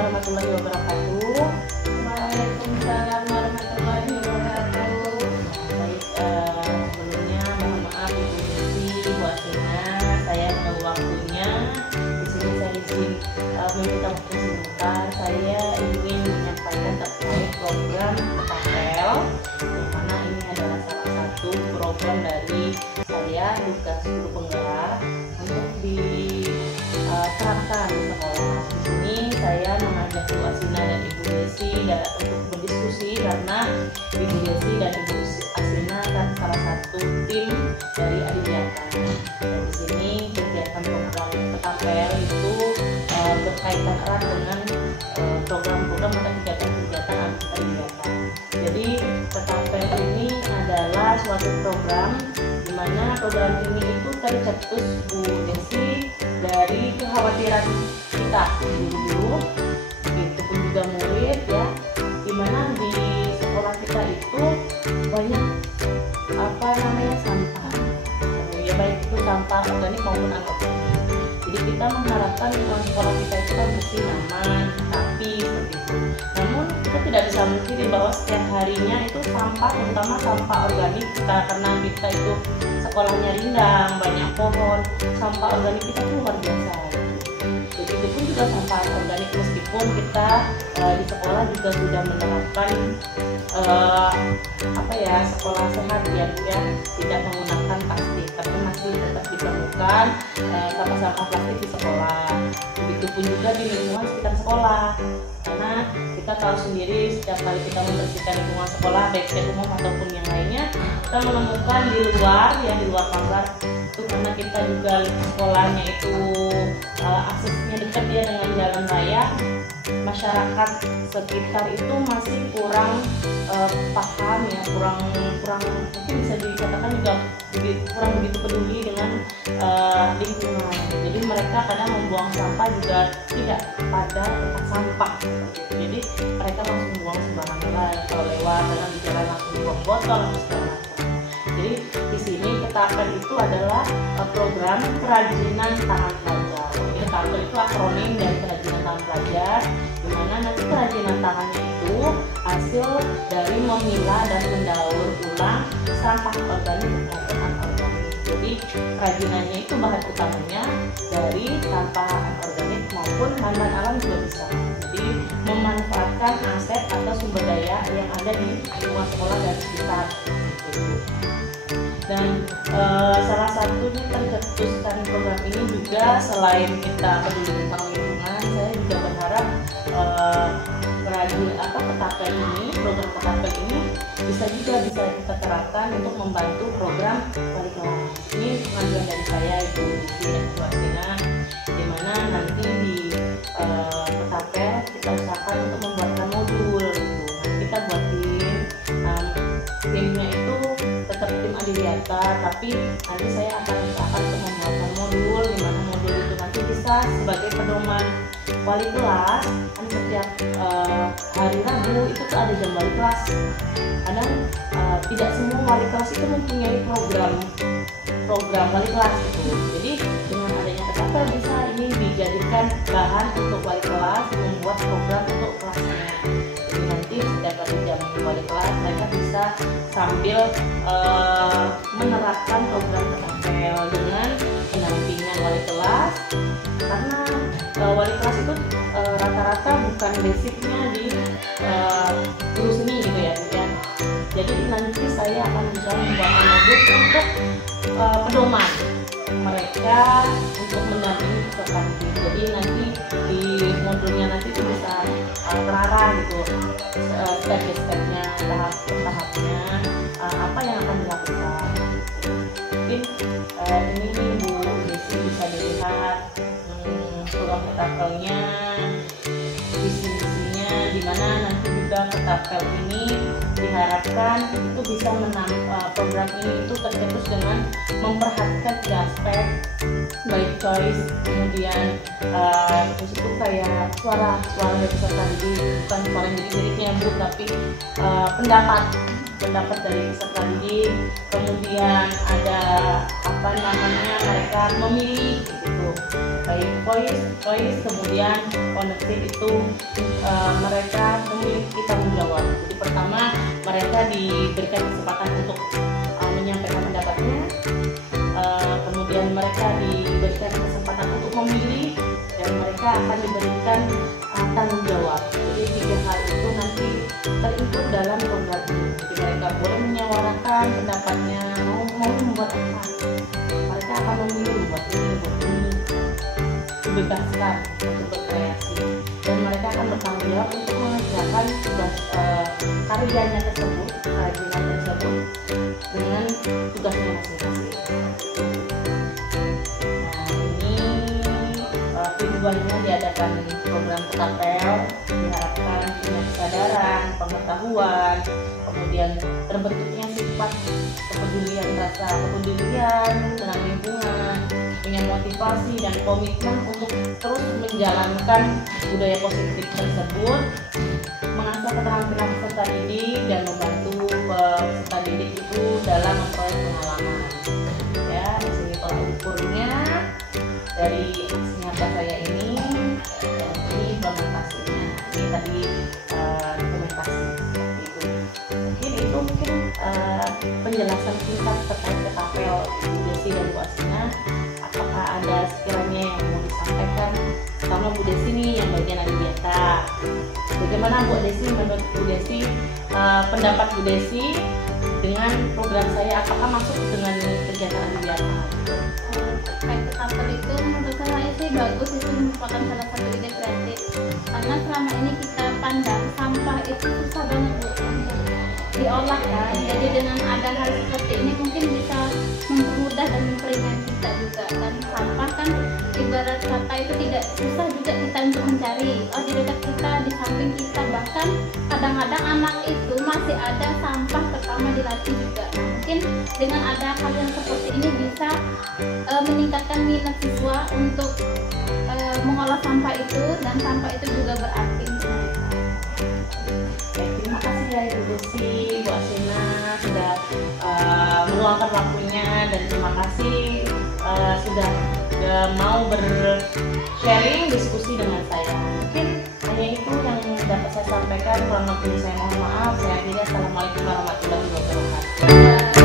warahmatullahi wabarakatuh. Waalaikumsalam warahmatullahi wabarakatuh. Baik, sebelumnya mohon maaf Ibu Desi, Bu Asina, saya menunggu waktunya. Di sini saya izin meminta waktu sebentar. Saya ingin menyampaikan terkait program Petapel, yang mana ini adalah salah satu program dari saya tugas guru penggerak untuk diterapkan di sekolah. Di sini saya mengajak Bu Asina dan Ibu Desi untuk berdiskusi karena Ibu Desi dan Ibu Asina kan salah satu tim dari Adiwiata. Dan di sini kegiatan program Petapel itu berkaitan erat dengan program-program atau kegiatan-kegiatan Adiwiata. Jadi Petapel ini adalah suatu program di mana program ini itu tercetus Bu Desi dari kekhawatiran kita guru, itu pun juga murid ya, dimana di sekolah kita itu banyak sampah, ya baik itu sampah organik maupun anorganik. Jadi kita mengharapkan lingkungan sekolah kita itu kan bersih, nyaman, rapi seperti itu. Namun kita tidak bisa memungkiri bahwa setiap harinya itu sampah, terutama sampah organik kita, karena kita itu sekolahnya rindang, banyak pohon, sampah organik kita tuh luar biasa. Jadi itu pun juga sampah organik, meskipun kita di sekolah juga sudah menerapkan sekolah sehat ya, tidak menggunakan plastik, tapi masih tetap ditemukan sampah-sampah plastik di sekolah. Begitupun juga di lingkungan sekitar sekolah, karena kita tahu sendiri setiap kali kita membersihkan lingkungan sekolah, baik umum ataupun yang lainnya, kita menemukan di luar pagar itu, karena kita juga sekolahnya itu aksesnya dekat ya dengan jalan raya. Masyarakat sekitar itu masih kurang paham ya, kurang mungkin bisa dikatakan juga kurang begitu peduli dengan lingkungan. Jadi mereka kadang membuang sampah juga tidak pada tempat sampah gitu. Jadi mereka langsung buang sembarangan kalau lewat, karena di jalan langsung buang botol atau segala macam. Jadi di sini Petapel itu adalah program kerajinan tangan pelajar. Jadi Petapel itu akronim dari kerajinan tangan pelajar, di mana nanti kerajinan tangannya itu hasil dari memilah dan mendaur ulang sampah organik maupun anorganik. Jadi kerajinannya itu bahan utamanya dari sampah anorganik maupun bahan alam juga bisa. Jadi memanfaatkan aset atau sumber daya yang ada di lingkungan sekolah dan sekitar. Dan salah satunya tercetuskan program ini juga selain kita peduli tentang lingkungan, saya juga berharap program Petapel ini bisa kita terapkan untuk membantu program wali kelas. Ini pengajuan dari saya Ibu Desi dan Bu Asina, di mana nanti di Petapel kita usahakan untuk membuatkan modul gitu. Nanti kita buatin timnya itu tetap tim Adiwiata, tapi nanti saya akan usahakan untuk membuatkan modul, di mana modul itu nanti bisa sebagai pedoman wali kelas. Kan setiap hari Rabu itu tuh ada jam wali kelas. Kadang tidak semua wali kelas itu mempunyai program wali kelas gitu. Jadi dengan adanya Petapel bisa ini dijadikan bahan untuk wali kelas membuat program untuk kelasnya. Jadi nanti setiap kali jam wali kelas mereka bisa sambil menerapkan program Petapel dengan pendampingan wali kelas, karena wali kelas itu rata-rata bukan basicnya di guru seni gitu ya. Jadi nanti saya akan bisa membuat modul untuk pedoman mereka untuk mendampingi peserta didik. Jadi nanti di modulnya nanti itu bisa terarah gitu step-stepnya, tahap-tahapnya, apa yang akan dilakukan. Mungkin ini Bu Desi bisa dilihat program Petapelnya, visi-misinya, di mana nanti juga Petapel ini diharapkan itu bisa program ini itu tercetus dengan memperhatikan tiga aspek, baik choice, kemudian terus itu kayak suara dari peserta didik, bukan suara diri-dirinya Bu, tapi pendapat dari peserta didik, kemudian ada mereka memilih gitu, baik voice kemudian connected itu mereka memiliki tanggung jawab. Jadi pertama mereka diberikan kesempatan untuk menyampaikan pendapatnya, kemudian mereka diberikan kesempatan untuk memilih, dan mereka akan diberikan tanggung jawab. Jadi 3 hal itu nanti terinklut dalam program ini. Jadi mereka boleh menyuarakan pendapatnya, mau membuat apa, mereka akan memilih buat ini, dibebaskan untuk berkreasi, dan mereka akan bertanggung jawab untuk mengerjakan tugas karyanya tersebut, kerajinan tersebut dengan tugasnya masing-masing. Nah, ini tujuannya diadakan program PKPL diharapkan punya kesadaran, pengetahuan, kemudian terbentuknya sifat kepedulian, rasa kepedulian tentang lingkungan, punya motivasi dan komitmen untuk terus menjalankan budaya positif tersebut, mengasah keterampilan peserta didik dan membantu peserta didik itu dalam memperoleh pengalaman. Ya, di sini tolak ukurnya dari aksi nyata saya ini, dan ini implementasinya. Ini tadi dokumentasi itu. Mungkin penjelasan singkat terkait PKPL Bu Desi dan Bu Asina. Apakah ada sekiranya yang mau disampaikan sama Bu Desi nih yang bagian Adiwiyata? Bagaimana Bu Desi, menurut Bu Desi, pendapat Bu Desi dengan program saya, apakah masuk dengan kegiatan Adiwiyata? Terkait PKPL itu menurut saya sih bagus, itu merupakan salah satu ide kreatif, karena selama ini kita pandang sampah itu susah banget untuk diolah kan. Jadi dengan ada hal seperti ini mungkin bisa mempermudah dan memperingan kita juga. Dan sampah kan ibarat kata itu tidak susah juga kita untuk mencari. Oh, di dekat kita, di samping kita, bahkan kadang-kadang anak itu masih ada sampah pertama dilatih juga. Nah, mungkin dengan ada hal yang seperti ini bisa meningkatkan minat siswa untuk mengolah sampah itu, dan sampah itu juga berarti. Terima kasih ya Ibu Desi, Bu Asina sudah meluangkan waktunya, dan terima kasih sudah mau bersharing diskusi dengan saya. Mungkin hanya itu yang dapat saya sampaikan. Kurang lebih saya mohon maaf. Saya akhiri. Assalamualaikum warahmatullahi wabarakatuh.